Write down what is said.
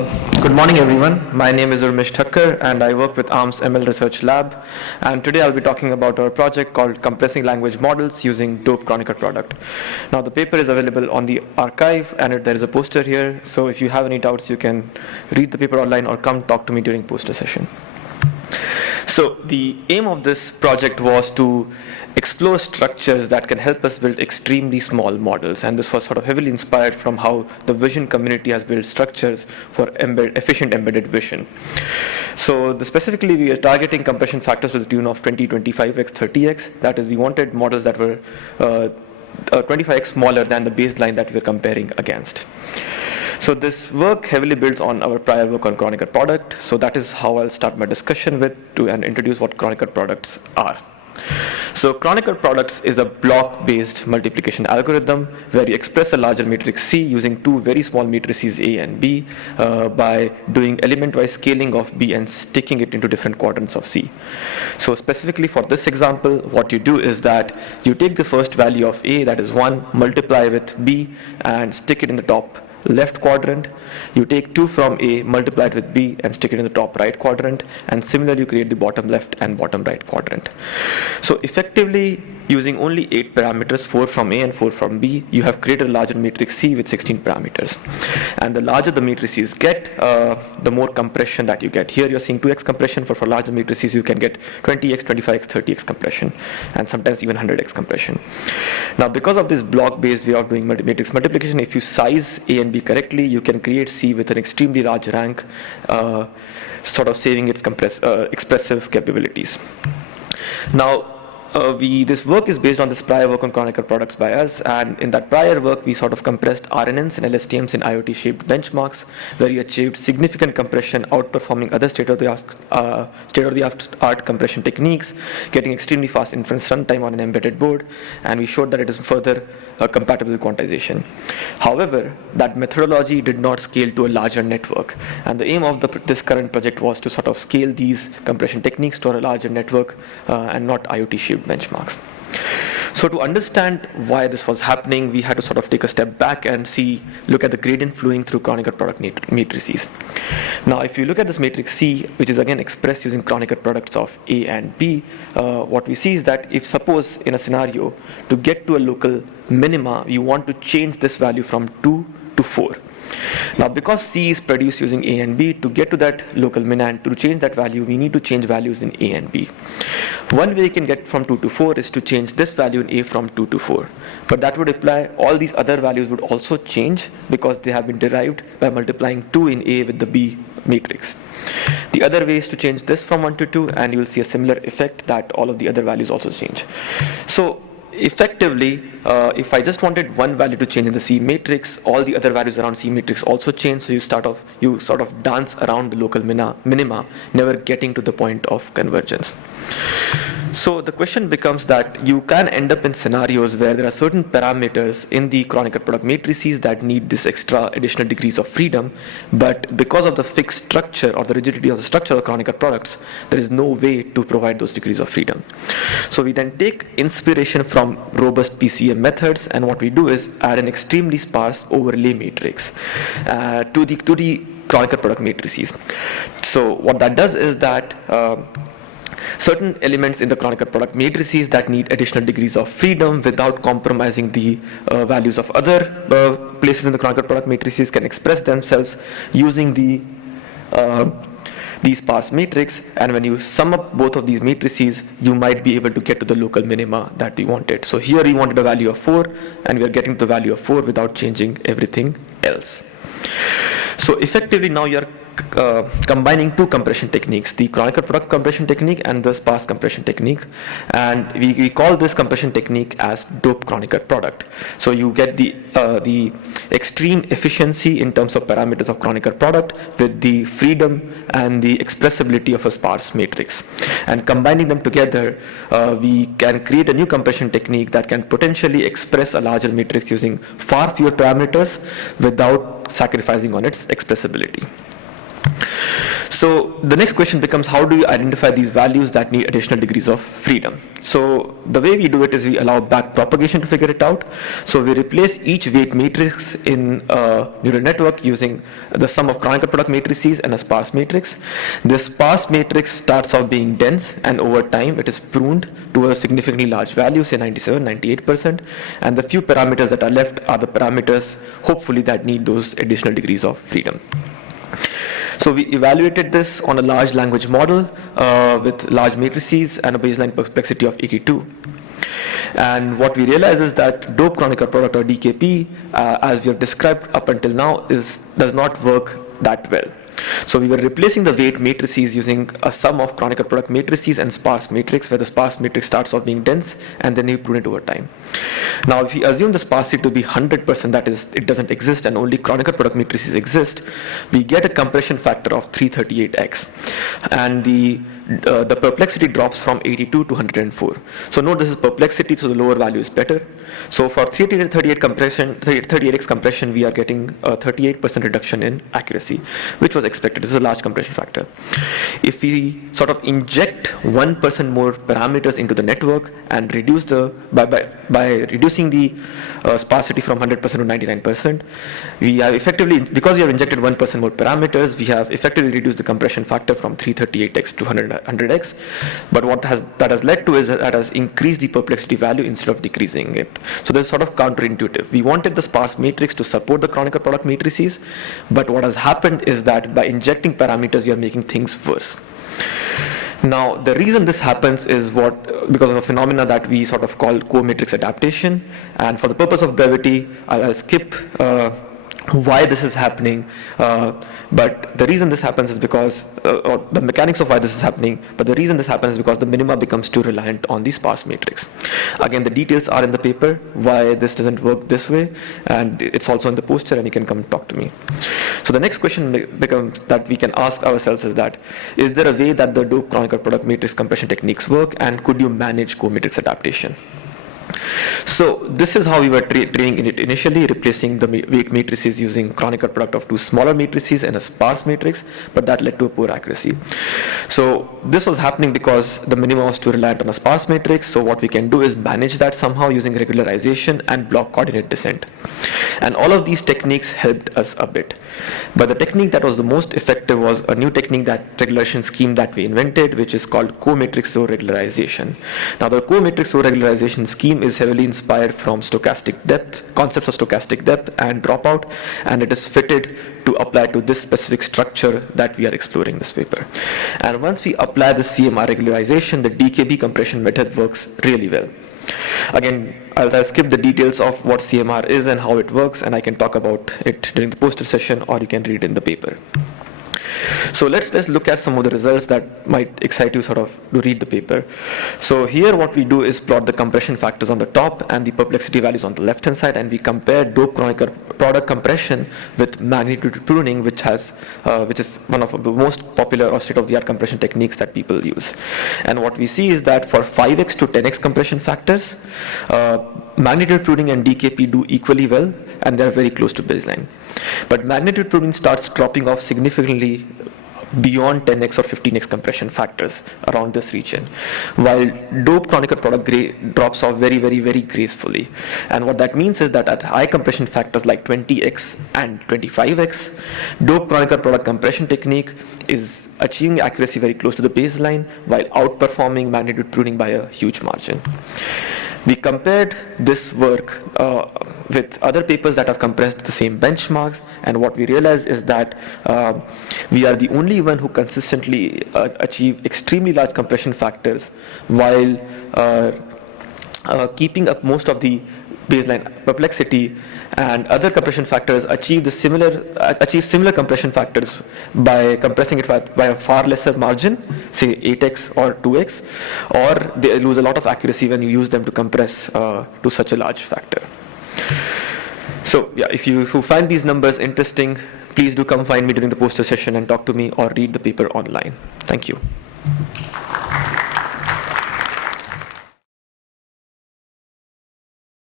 Good morning, everyone. My name is Urmish Thakker, and I work with ARM's ML Research Lab. And today I'll be talking about our project called Compressing Language Models using Daped Kronecker Product. Now, the paper is available on the archive, and there is a poster here. So if you have any doubts, you can read the paper online or come talk to me during poster session. So the aim of this project was to explore structures that can help us build extremely small models, and this was sort of heavily inspired from how the vision community has built structures for efficient embedded vision. So specifically, we are targeting compression factors to the tune of 20, 25x, 30x. That is, we wanted models that were 25x smaller than the baseline that we're comparing against. So this work heavily builds on our prior work on Kronecker Product. So that is how I'll start my discussion with and introduce what Kronecker products are. So Kronecker products is a block-based multiplication algorithm where you express a larger matrix C using two very small matrices A and B by doing element-wise scaling of B and sticking it into different quadrants of C. So specifically for this example, what you do is that you take the first value of A, that is 1, multiply with B, and stick it in the top left quadrant. You take 2 from A, multiply it with B, and stick it in the top right quadrant, and similarly you create the bottom left and bottom right quadrant. So effectively, using only 8 parameters, 4 from A and 4 from B, you have created a larger matrix C with 16 parameters. And the larger the matrices get, the more compression that you get. Here you're seeing 2x compression, for larger matrices you can get 20x, 25x, 30x compression, and sometimes even 100x compression. Now, because of this block-based way of doing matrix multiplication, if you size A and B correctly, you can create C with an extremely large rank, sort of saving its expressive capabilities. Now, this work is based on this prior work on Kronecker products by us, and in that prior work we sort of compressed RNNs and LSTMs in IoT-shaped benchmarks, where we achieved significant compression, outperforming other state-of-the-art compression techniques, getting extremely fast inference runtime on an embedded board, and we showed that it is further compatible with quantization. However, that methodology did not scale to a larger network, and the aim of this current project was to sort of scale these compression techniques to a larger network and not IoT-shaped benchmarks. So to understand why this was happening, we had to sort of take a step back and look at the gradient flowing through Kronecker product matrices. Now, if you look at this matrix C, which is again expressed using Kronecker products of A and B, what we see is that if suppose in a scenario to get to a local minima, you want to change this value from 2 to 4. Now, because C is produced using A and B, to get to that local min and to change that value, we need to change values in A and B. One way you can get from 2 to 4 is to change this value in A from 2 to 4. But that would imply all these other values would also change because they have been derived by multiplying 2 in A with the B matrix. The other way is to change this from 1 to 2, and you will see a similar effect that all of the other values also change. So effectively, if I just wanted one value to change in the C matrix, all the other values around C matrix also change, so you sort of dance around the local minima, never getting to the point of convergence. So the question becomes that you can end up in scenarios where there are certain parameters in the Kronecker product matrices that need this extra additional degrees of freedom, but because of the fixed structure or the rigidity of the structure of Kronecker products, there is no way to provide those degrees of freedom. So we then take inspiration from robust PCM methods, and what we do is add an extremely sparse overlay matrix to the Kronecker product matrices. So what that does is that certain elements in the Kronecker product matrices that need additional degrees of freedom without compromising the values of other places in the Kronecker product matrices can express themselves using the sparse matrix, and when you sum up both of these matrices, you might be able to get to the local minima that we wanted. So here we wanted a value of 4, and we are getting the value of 4 without changing everything else. So effectively now you are combining two compression techniques, the Kronecker product compression technique and the sparse compression technique, and we call this compression technique as Daped Kronecker product. So you get the extreme efficiency in terms of parameters of Kronecker product with the freedom and the expressibility of a sparse matrix, and combining them together we can create a new compression technique that can potentially express a larger matrix using far fewer parameters without sacrificing on its expressibility. So the next question becomes, how do you identify these values that need additional degrees of freedom? So the way we do it is we allow back propagation to figure it out. So we replace each weight matrix in a neural network using the sum of Kronecker product matrices and a sparse matrix. This sparse matrix starts off being dense, and over time it is pruned to a significantly large value, say 97, 98%, and the few parameters that are left are the parameters, hopefully, that need those additional degrees of freedom. So we evaluated this on a large language model with large matrices and a baseline perplexity of 82. And what we realize is that Daped Kronecker Product, or DKP, as we have described up until now, does not work that well. So we were replacing the weight matrices using a sum of Kronecker product matrices and sparse matrix, where the sparse matrix starts off being dense and then you prune it over time. Now, if we assume the sparsity to be 100%, that is, it doesn't exist and only Kronecker product matrices exist, we get a compression factor of 338x, and the perplexity drops from 82 to 104. So note this is perplexity, so the lower value is better. So for 38x compression, we are getting a 38% reduction in accuracy, which was expected. This is a large compression factor. If we sort of inject 1% more parameters into the network and reduce by reducing the sparsity from 100% to 99%, we have effectively, because we have injected 1% more parameters, we have effectively reduced the compression factor from 338x to 100x. But what that has led to is that has increased the perplexity value instead of decreasing it. So that's sort of counterintuitive. We wanted the sparse matrix to support the Kronecker product matrices, but what has happened is that by injecting parameters, we are making things worse. Now, the reason this happens is because of a phenomena that we sort of call co-matrix adaptation. And for the purpose of brevity, I'll skip why this is happening, but the reason this happens is because, or the mechanics of why this is happening, but the reason this happens is because the minima becomes too reliant on the sparse matrix. Again, the details are in the paper, why this doesn't work this way, and it's also in the poster, and you can come and talk to me. So the next question becomes that we can ask ourselves is that, is there a way that the Daped Kronecker product matrix compression techniques work, and could you manage co-matrix adaptation? So this is how we were training it initially, replacing the weight matrices using Kronecker product of two smaller matrices and a sparse matrix, but that led to a poor accuracy. So this was happening because the minima was too reliant on a sparse matrix. So what we can do is manage that somehow using regularization and block coordinate descent. And all of these techniques helped us a bit. But the technique that was the most effective was a new technique, that regularization scheme that we invented, which is called co-matrix row regularization. Now, the co-matrix row regularization scheme is heavily inspired from stochastic depth, concepts of stochastic depth and dropout, and it is fitted to apply to this specific structure that we are exploring in this paper. And once we apply the CMR regularization, the DKB compression method works really well. Again, I'll skip the details of what CMR is and how it works, and I can talk about it during the poster session, or you can read in the paper. So let's look at some of the results that might excite you sort of to read the paper. So here what we do is plot the compression factors on the top and the perplexity values on the left hand side, and we compare Daped Kronecker product compression with magnitude pruning, which is one of the most popular or state-of-the-art compression techniques that people use. And what we see is that for 5x to 10x compression factors, magnitude pruning and DKP do equally well, and they're very close to baseline. But magnitude pruning starts dropping off significantly beyond 10x or 15x compression factors around this region, while Daped Kronecker product drops off very, very, very gracefully. And what that means is that at high compression factors like 20x and 25x, Daped Kronecker product compression technique is achieving accuracy very close to the baseline while outperforming magnitude pruning by a huge margin. We compared this work with other papers that have compressed the same benchmarks, and what we realized is that we are the only one who consistently achieve extremely large compression factors while keeping up most of the baseline perplexity, and other compression factors achieve similar compression factors by compressing it by a far lesser margin, say 8x or 2x, or they lose a lot of accuracy when you use them to compress to such a large factor. So yeah, if you find these numbers interesting, please do come find me during the poster session and talk to me, or read the paper online. Thank you.